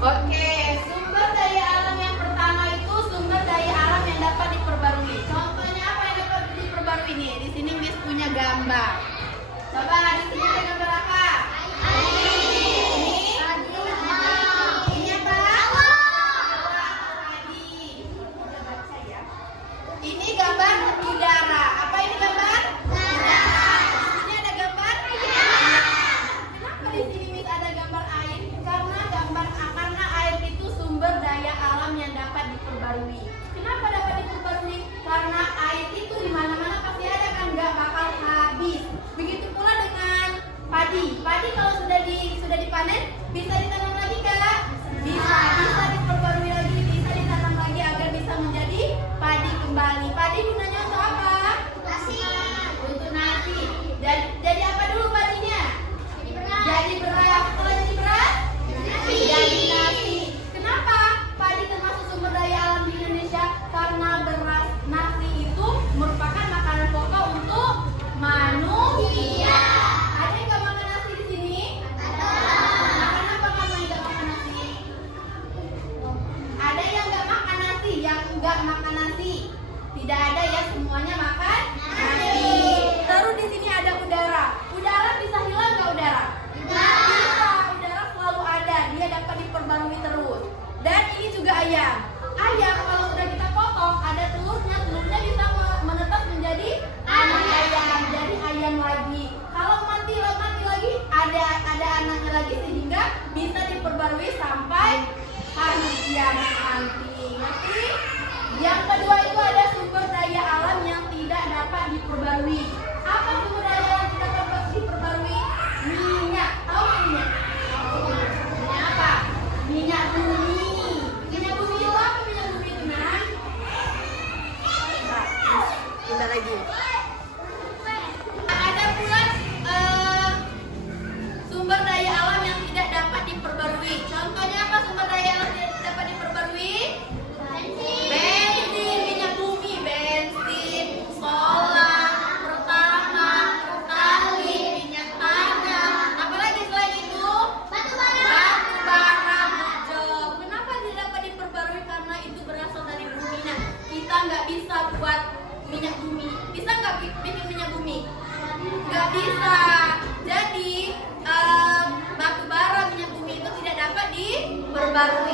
Oke, sumber daya alam yang pertama itu sumber daya alam yang dapat diperbarui. Contohnya apa yang dapat diperbarui nih? Di sini Miss punya gambar. Coba di sini ada gambar apa? Ini apa? Ini gambar udara. Apa ini gambar? Udara. Di sini ada gambar? Kenapa di sini Miss ada gambar air? Karena air itu sumber daya alam yang dapat diperbarui. Kenapa dapat diperbarui? Karena air itu di mana-mana pasti ada kan, nggak bakal habis. Begitu pula dengan padi. Padi kalau sudah dipanen bisa ditanam lagi Kak? Bisa diperbarui lagi, bisa ditanam lagi agar bisa menjadi padi kembali. Padi gunanya untuk apa? Nasi. Untuk nasi. Jadi apa dulu padinya? Jadi beras. Setelah jadi beras? Jadi nasi. Kenapa padi termasuk sumber daya alam di Indonesia? Karena beras nasi itu merupakan makanan pokok untuk manusia. Ada yang nggak makan nasi di sini? Ada. Makan apa kamu yang nggak makan nasi? Ada yang nggak makan nasi, yang nggak makan nasi. Tidak ada ya, semuanya makan nasi. Terus di sini ada udara. Udara bisa hilang nggak udara? Bisa. Udara selalu ada, dia dapat diperbarui terus. Dan ini juga ayam. Ayam kalau udah kita potong ada telurnya bisa menetas menjadi anak ayam, jadi ayam lagi. Kalau mati lagi ada anaknya lagi sehingga bisa diperbarui sampai hari kiamat nanti. Ngerti? Yang kedua itu ada sumber daya alam yang tidak dapat diperbarui. Apa sumber daya alam yang tidak dapat diperbarui? Minyak. Tahu minyak? Minyak apa? Minyak bumi. Minyak bumi itu apa? Minyak bumi itu nah? Pindah lagi. Ada pula sumber daya alam yang tidak dapat diperbarui. Contohnya apa sumber daya alam yang tidak dapat diperbarui? Bensin, minyak bumi, bensin, solar, pertalite. baru